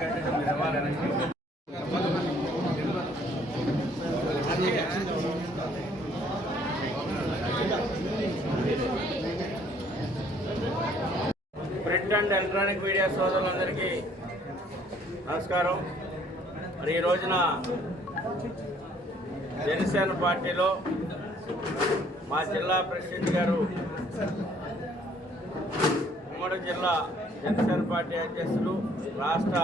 Candidate మీరు print and electronic media సోదరులందరికీ నమస్కారం. మరి ఈ రోజున జనసేన పార్టీలో మా జిల్లా ప్రెసిడెంట్ గారు ఉమ్మడి జిల్లా జనసేన పార్టీ అధ్యక్షులు రాష్ట్ర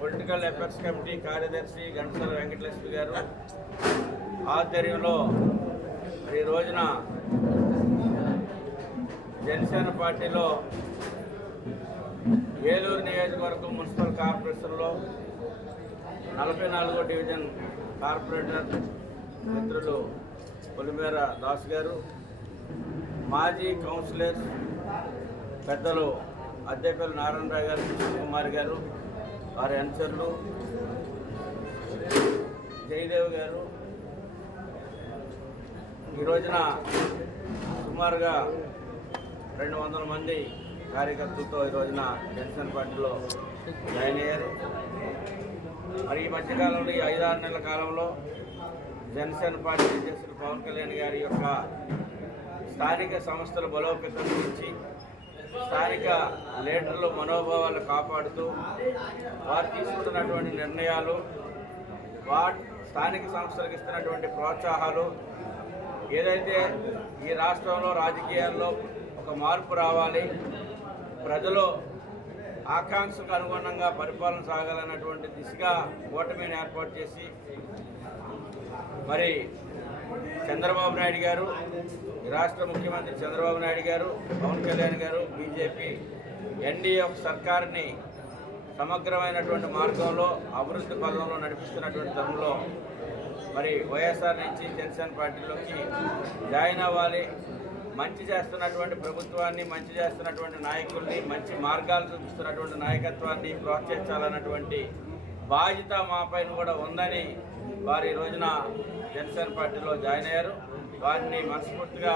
పొలిటికల్ అఫేర్స్ కమిటీ కార్యదర్శి గంటసాల వెంకటలక్ష్మి గారు ఆధ్వర్యంలో మరి ఈ రోజున జనసేన పార్టీలో ఏలూరు నియోజకవర్గం మున్సిపల్ కార్పొరేషన్లో నలభై నాలుగో డివిజన్ కార్పొరేటర్ మిత్రులు పొలిమేర దాస్ గారు మాజీ కౌన్సిలర్ పెద్దలు అద్దెపల్లి నారాయణరావు గారు కుమార్ గారు వారి అనుచరులు జయదేవ్ గారు. ఈ రోజున సుమారుగా రెండు వందల మంది కార్యకర్తలతో ఈ రోజున జనసేన పార్టీలో జాయిన్ అయ్యారు. మరి ఈ మధ్యకాలంలో ఈ ఐదారు నెలల కాలంలో జనసేన పార్టీ అధ్యక్షులు పవన్ కళ్యాణ్ గారి యొక్క స్థానిక సంస్థల బలోపేతం గురించి స్థానిక లీడర్ల మనోభావాలు కాపాడుతూ వారు తీసుకుంటున్నటువంటి నిర్ణయాలు వా స్థానిక సంస్థలకు ఇస్తున్నటువంటి ప్రోత్సాహాలు ఏదైతే ఈ రాష్ట్రంలో రాజకీయాల్లో ఒక మార్పు రావాలి ప్రజలు ఆకాంక్షకు అనుగుణంగా పరిపాలన సాగాలన్నటువంటి దిశగా కూటమిని ఏర్పాటు చేసి మరి చంద్రబాబు నాయుడు గారు రాష్ట్ర ముఖ్యమంత్రి చంద్రబాబు నాయుడు గారు పవన్ కళ్యాణ్ గారు బీజేపీ ఎన్డీఏ సర్కార్ని సమగ్రమైనటువంటి మార్గంలో అభివృద్ధి పదంలో నడిపిస్తున్నటువంటి తరుణంలో మరి వైఎస్ఆర్ నుంచి జనసేన పార్టీలోకి జాయిన్ అవ్వాలి. మంచి చేస్తున్నటువంటి ప్రభుత్వాన్ని మంచి చేస్తున్నటువంటి నాయకుల్ని మంచి మార్గాలు చూపిస్తున్నటువంటి నాయకత్వాన్ని ప్రోత్సహించాలన్నటువంటి బాధ్యత మా పైన కూడా ఉందని వారి రోజున జనసేన పార్టీలో జాయిన్ అయ్యారు. వారిని మనస్ఫూర్తిగా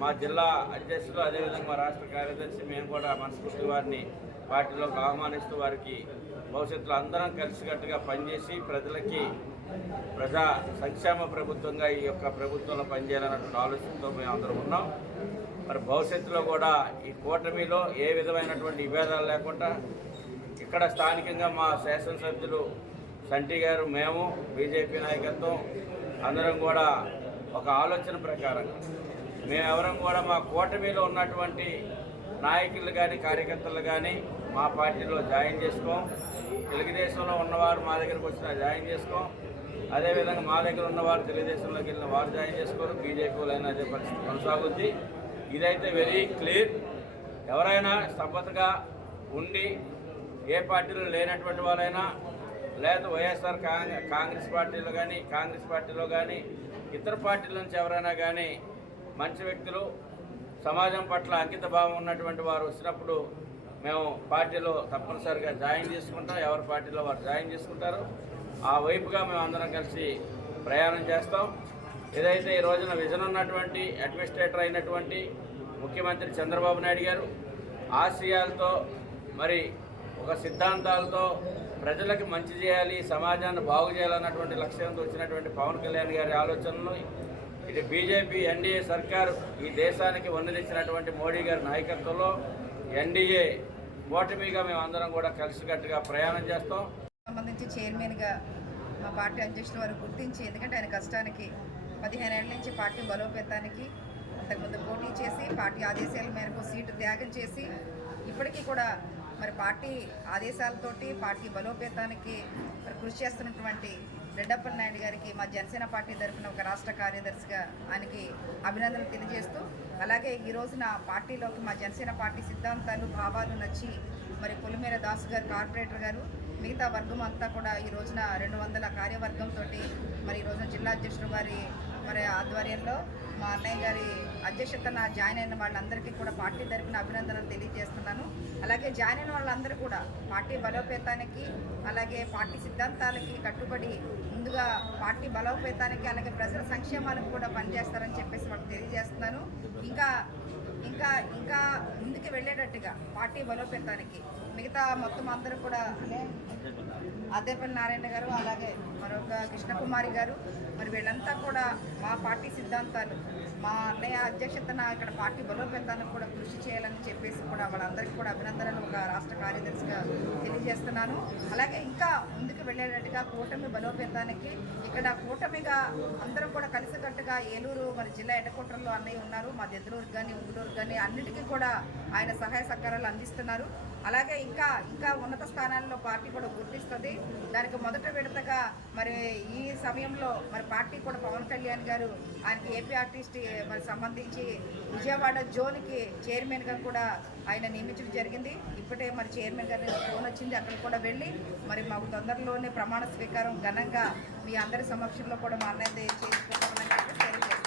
మా జిల్లా అధ్యక్షులు అదేవిధంగా మా రాష్ట్ర కార్యదర్శి మేము కూడా మనస్ఫూర్తిగా వారిని పార్టీలోకి ఆహ్వానిస్తూ వారికి భవిష్యత్తులో అందరం కలిసికట్టుగా పనిచేసి ప్రజలకి ప్రజా సంక్షేమ ప్రభుత్వంగా ఈ యొక్క ప్రభుత్వంలో పనిచేయాలన్నటువంటి ఆలోచనతో మేము అందరం ఉన్నాం. మరి భవిష్యత్తులో కూడా ఈ కూటమిలో ఏ విధమైనటువంటి విభేదాలు లేకుండా ఇక్కడ స్థానికంగా మా శాసనసభ్యులు సంటి గారు మేము బీజేపీ నాయకత్వం అందరం కూడా ఒక ఆలోచన ప్రకారంగా మేమెవరం కూడా మా కూటమిలో ఉన్నటువంటి నాయకులు కానీ కార్యకర్తలు కానీ మా పార్టీలో జాయిన్ చేసుకోం. తెలుగుదేశంలో ఉన్నవారు మా దగ్గరకు వచ్చిన జాయిన్ చేసుకోం. అదేవిధంగా మా దగ్గర ఉన్నవారు తెలుగుదేశంలోకి వెళ్ళిన వారు జాయిన్ చేసుకోరు. బీజేపీలో అయినా అదే పరిస్థితి కొనసాగుద్ది. ఇదైతే వెరీ క్లియర్. ఎవరైనా స్తబ్దతగా ఉండి ఏ పార్టీలో లేనటువంటి వాళ్ళైనా లేదా వైఎస్ఆర్ కాంగ్రెస్ కాంగ్రెస్ పార్టీలో కానీ కాంగ్రెస్ పార్టీలో కానీ ఇతర పార్టీల నుంచి ఎవరైనా కానీ మంచి వ్యక్తులు సమాజం పట్ల అంకిత భావం ఉన్నటువంటి వారు వచ్చినప్పుడు మేము పార్టీలో తప్పనిసరిగా జాయిన్ చేసుకుంటాం. ఎవరి పార్టీలో వారు జాయిన్ చేసుకుంటారు ఆ వైపుగా మేము అందరం కలిసి ప్రయాణం చేస్తాం. ఏదైతే ఈ రోజున విజన్ ఉన్నటువంటి అడ్మినిస్ట్రేటర్ అయినటువంటి ముఖ్యమంత్రి చంద్రబాబు నాయుడు గారు ఆశయాలతో మరి ఒక సిద్ధాంతాలతో ప్రజలకు మంచి చేయాలి సమాజాన్ని బాగు చేయాలన్నటువంటి లక్ష్యంతో వచ్చినటువంటి పవన్ కళ్యాణ్ గారి ఆలోచనలు ఇది బీజేపీ ఎన్డీఏ సర్కారు ఈ దేశానికి వన్నదిచ్చినటువంటి మోడీ గారి నాయకత్వంలో ఎన్డీఏ ఓటమిగా మేము అందరం కూడా కలిసికట్టుగా ప్రయాణం చేస్తాం. సంబంధించి చైర్మన్గా మా పార్టీ అధ్యక్షులు వారు గుర్తించి ఎందుకంటే ఆయన కష్టానికి పదిహేను ఏళ్ళ నుంచి పార్టీ బలోపేతానికి అంతకుముందు పోటీ చేసి పార్టీ ఆదేశాల మేరకు సీటు త్యాగం చేసి ఇప్పటికీ కూడా మరి పార్టీ ఆదేశాలతోటి పార్టీ బలోపేతానికి మరి కృషి చేస్తున్నటువంటి రెడ్డప్పల నాయుడు గారికి మా జనసేన పార్టీ తరఫున ఒక రాష్ట్ర కార్యదర్శిగా ఆయనకి అభినందనలు తెలియజేస్తూ అలాగే ఈ రోజున పార్టీలోకి మా జనసేన పార్టీ సిద్ధాంతాలు భావాలు నచ్చి మరి పొలిమేర దాసు గారు కార్పొరేటర్ గారు మిగతా వర్గం అంతా కూడా ఈ రోజున రెండు వందల కార్యవర్గంతో మరి ఈ రోజున జిల్లా అధ్యక్షుడు గారి మరి ఆధ్వర్యంలో మా అన్నయ్య గారి అధ్యక్షతన జాయిన్ అయిన వాళ్ళందరికీ కూడా పార్టీ తరఫున అభినందనలు తెలియజేస్తున్నాను. అలాగే జాయిన్ అయిన వాళ్ళందరూ కూడా పార్టీ బలోపేతానికి అలాగే పార్టీ సిద్ధాంతాలకి కట్టుబడి ముందుగా పార్టీ బలోపేతానికి అలాగే ప్రజల సంక్షేమాలకు కూడా పనిచేస్తారని చెప్పేసి వాళ్ళకి తెలియజేస్తున్నాను. ఇంకా ఇంకా ఇంకా ముందుకు వెళ్ళేటట్టుగా పార్టీ బలోపేతానికి మిగతా మొత్తం అందరూ కూడా అద్దేపల్లి నారాయణ గారు అలాగే మరొక కృష్ణకుమారి గారు మరి వీళ్ళంతా కూడా మా పార్టీ సిద్ధాంతాలు మా అన్నయ్య అధ్యక్షతన ఇక్కడ పార్టీ బలోపేతానికి కూడా కృషి చేయాలని చెప్పేసి కూడా వాళ్ళందరికీ కూడా అభినందనలు ఒక రాష్ట్ర కార్యదర్శిగా తెలియజేస్తున్నాను. అలాగే ఇంకా ముందుకు వెళ్ళేటట్టుగా కూటమి బలోపేతానికి ఇక్కడ కూటమిగా అందరూ కూడా కలిసికట్టుగా ఏలూరు మరి జిల్లా ఎడకోటల్లో అన్నయ్య ఉన్నారు మా దెద్దలూరు కానీ ఉంగులూరు కానీ అన్నిటికీ కూడా ఆయన సహాయ సహకారాలు అందిస్తున్నారు. అలాగే ఇంకా ఇంకా ఉన్నత స్థానాల్లో పార్టీ కూడా గుర్తిస్తుంది. దానికి మొదట విడతగా మరి ఈ సమయంలో మరి పార్టీ కూడా పవన్ కళ్యాణ్ గారు ఆయనకి ఏపీ ఆర్టిస్ట్ మరి సంబంధించి విజయవాడ జోన్కి చైర్మన్గా కూడా ఆయన నియమించడం జరిగింది. ఇప్పటే మరి చైర్మన్ గారి ఫోన్ వచ్చింది. అక్కడ కూడా వెళ్ళి మరి మాకు తొందరలోనే ప్రమాణ స్వీకారం ఘనంగా మీ అందరి సమక్షంలో కూడా మా అన్నయ్య చేసుకుంటామని చెప్పి